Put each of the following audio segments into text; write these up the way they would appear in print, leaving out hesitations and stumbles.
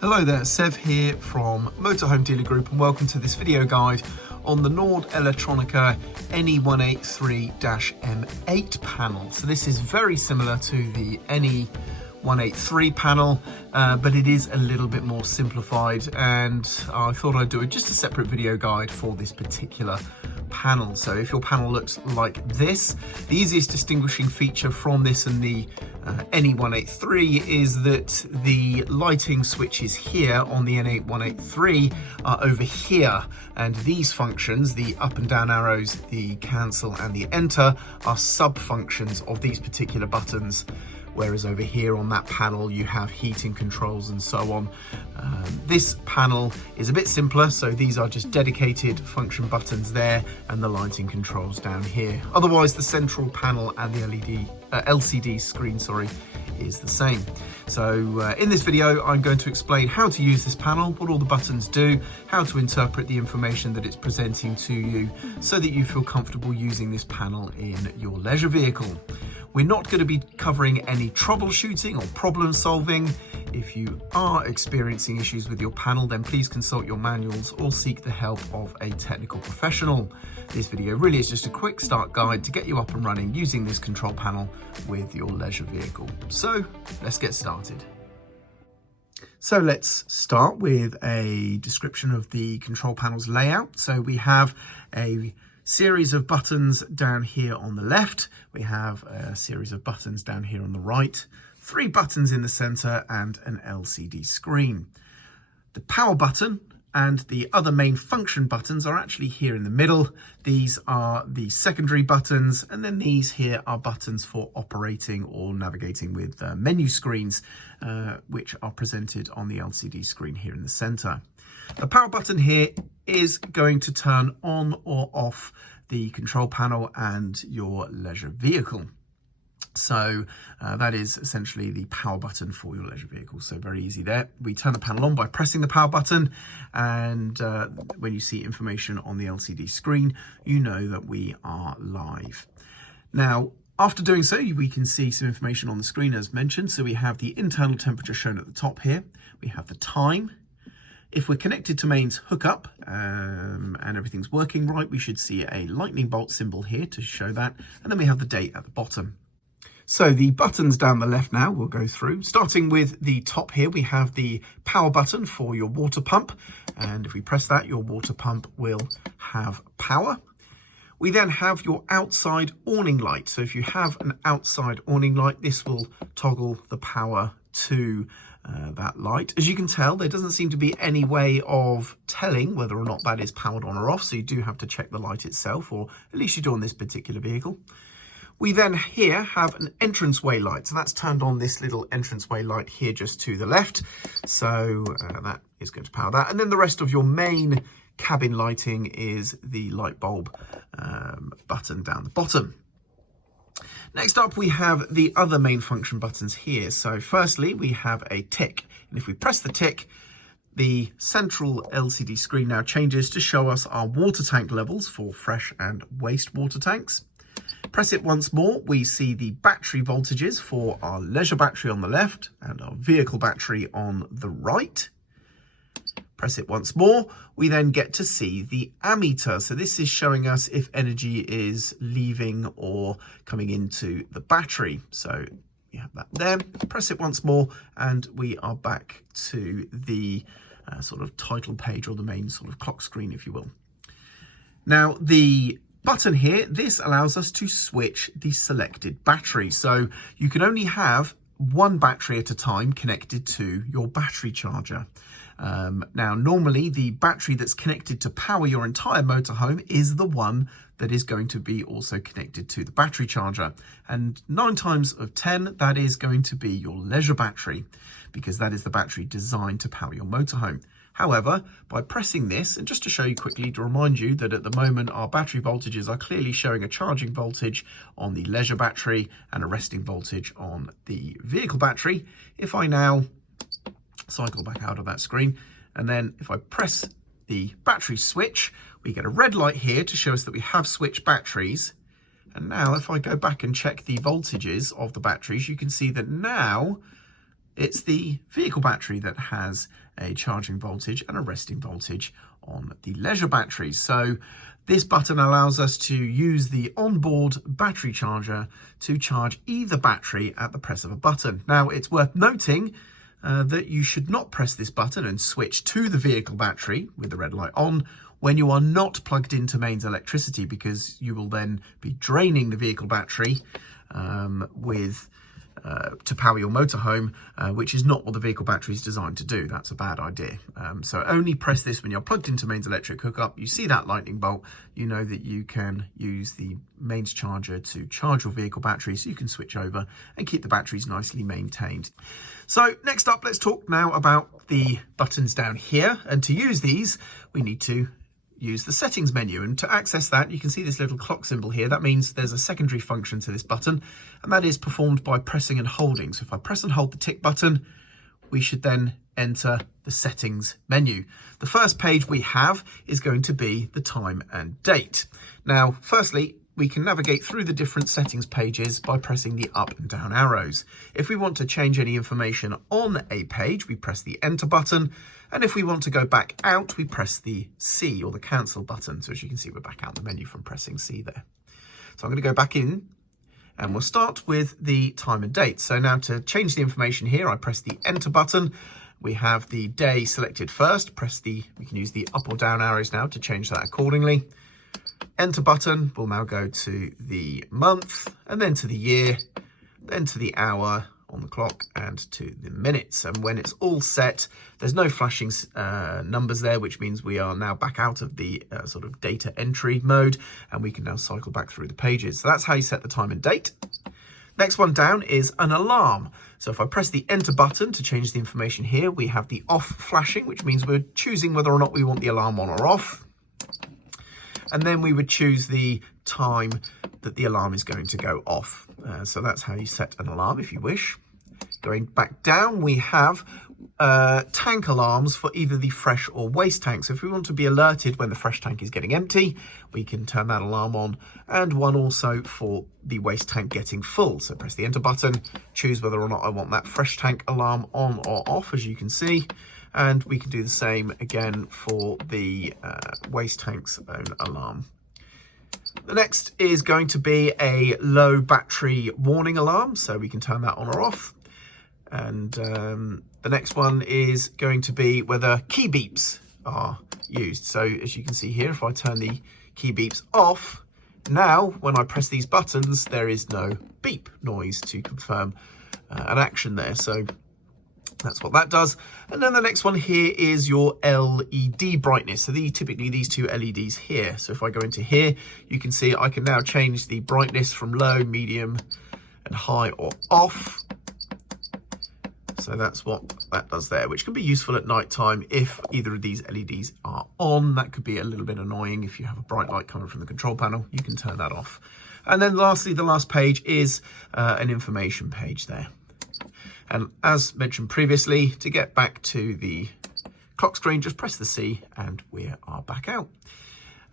Hello there, Sev here from Motorhome Dealer Group and welcome to this video guide on the Nord Elettronica NE183-M8 panel. So this is very similar to the NE183 panel, but it is a little bit more simplified, and I thought I'd do just a separate video guide for this particular panel. So if your panel looks like this, the easiest distinguishing feature from this and the NE183 is that the lighting switches here on the NE183 are over here, and these functions, the up and down arrows, the cancel and the enter, are sub functions of these particular buttons, whereas over here on that panel you have heating controls and so on. This panel is a bit simpler, so these are just dedicated function buttons there and the lighting controls down here. Otherwise the central panel and the LCD screen is the same. So in this video I'm going to explain how to use this panel, what all the buttons do, how to interpret the information that it's presenting to you so that you feel comfortable using this panel in your leisure vehicle. We're not going to be covering any troubleshooting or problem solving. If you are experiencing issues with your panel, then please consult your manuals or seek the help of a technical professional. This video really is just a quick start guide to get you up and running using this control panel with your leisure vehicle. So let's get started. So let's start with a description of the control panel's layout. So we have a series of buttons down here on the left, we have a series of buttons down here on the right, 3 buttons in the center and an LCD screen. The power button and the other main function buttons are actually here in the middle. These are the secondary buttons, and then these here are buttons for operating or navigating with menu screens, which are presented on the LCD screen here in the center. The power button here is going to turn on or off the control panel and your leisure vehicle. So that is essentially the power button for your leisure vehicle. So very easy there. We turn the panel on by pressing the power button, and when you see information on the LCD screen, you know that we are live. Now, after doing so, we can see some information on the screen as mentioned. So we have the internal temperature shown at the top here. We have the time. If we're connected to mains hookup and everything's working right, we should see a lightning bolt symbol here to show that. And then we have the date at the bottom. So the buttons down the left now we'll go through. Starting with the top here, we have the power button for your water pump. And if we press that, your water pump will have power. We then have your outside awning light. So if you have an outside awning light, this will toggle the power to that light. As you can tell, there doesn't seem to be any way of telling whether or not that is powered on or off, so you do have to check the light itself, or at least you do on this particular vehicle. We then here have an entranceway light, so that's turned on this little entranceway light here just to the left, so that is going to power that. And then the rest of your main cabin lighting is the light bulb button down the bottom. Next up, we have the other main function buttons here. So firstly, we have a tick. And if we press the tick, the central LCD screen now changes to show us our water tank levels for fresh and waste water tanks. Press it once more, we see the battery voltages for our leisure battery on the left and our vehicle battery on the right. Press it once more, we then get to see the ammeter. So this is showing us if energy is leaving or coming into the battery. So you have that there. Press it once more and we are back to the sort of title page, or the main sort of clock screen, if you will. Now the button here, this allows us to switch the selected battery. So you can only have one battery at a time connected to your battery charger. Now, normally the battery that's connected to power your entire motorhome is the one that is going to be also connected to the battery charger. And 9 times out of 10, that is going to be your leisure battery, because that is the battery designed to power your motorhome. However, by pressing this, and just to show you quickly, to remind you that at the moment our battery voltages are clearly showing a charging voltage on the leisure battery and a resting voltage on the vehicle battery. If I now cycle back out of that screen, and then if I press the battery switch, we get a red light here to show us that we have switched batteries. And now if I go back and check the voltages of the batteries, you can see that now It's the vehicle battery that has a charging voltage and a resting voltage on the leisure batteries. So this button allows us to use the onboard battery charger to charge either battery at the press of a button. Now, it's worth noting that you should not press this button and switch to the vehicle battery with the red light on when you are not plugged into mains electricity, because you will then be draining the vehicle battery to power your motorhome, which is not what the vehicle battery is designed to do. That's a bad idea. So only press this when you're plugged into mains electric hookup. You see that lightning bolt, you know that you can use the mains charger to charge your vehicle battery, so you can switch over and keep the batteries nicely maintained. So next up, let's talk now about the buttons down here. And to use these, we need to use the settings menu, and to access that you can see this little clock symbol here. That means there's a secondary function to this button, and that is performed by pressing and holding. So if I press and hold the tick button, we should then enter the settings menu. The first page we have is going to be the time and date. Now, firstly, we can navigate through the different settings pages by pressing the up and down arrows. If we want to change any information on a page, we press the enter button. And if we want to go back out, we press the C, or the cancel button. So as you can see, we're back out the menu from pressing C there. So I'm going to go back in, and we'll start with the time and date. So now to change the information here, I press the enter button. We have the day selected first. We can use the up or down arrows now to change that accordingly. Enter button will now go to the month, and then to the year, then to the hour on the clock, and to the minutes. And when it's all set, there's no flashing numbers there, which means we are now back out of the sort of data entry mode, and we can now cycle back through the pages. So that's how you set the time and date. Next one down is an alarm. So if I press the enter button to change the information here, we have the off flashing, which means we're choosing whether or not we want the alarm on or off. And then we would choose the time that the alarm is going to go off. So that's how you set an alarm if you wish. Going back down, we have tank alarms for either the fresh or waste tank. So if we want to be alerted when the fresh tank is getting empty, we can turn that alarm on, and one also for the waste tank getting full. So press the enter button, choose whether or not I want that fresh tank alarm on or off, as you can see. And we can do the same again for the waste tank's own alarm. The next is going to be a low battery warning alarm, so we can turn that on or off. And the next one is going to be whether key beeps are used. So as you can see here, if I turn the key beeps off, now when I press these buttons, there is no beep noise to confirm an action there. So that's what that does. And then the next one here is your LED brightness. So typically these two LEDs here. So if I go into here, you can see I can now change the brightness from low, medium, and high or off. So that's what that does there, which can be useful at night time if either of these LEDs are on. That could be a little bit annoying if you have a bright light coming from the control panel. You can turn that off. And then lastly, the last page is an information page there. And as mentioned previously, to get back to the clock screen, just press the C and we are back out.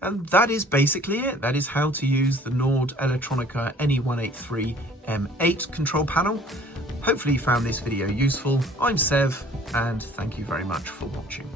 And that is basically it. That is how to use the Nord Elettronica NE183-M8 control panel. Hopefully you found this video useful. I'm Sev, and thank you very much for watching.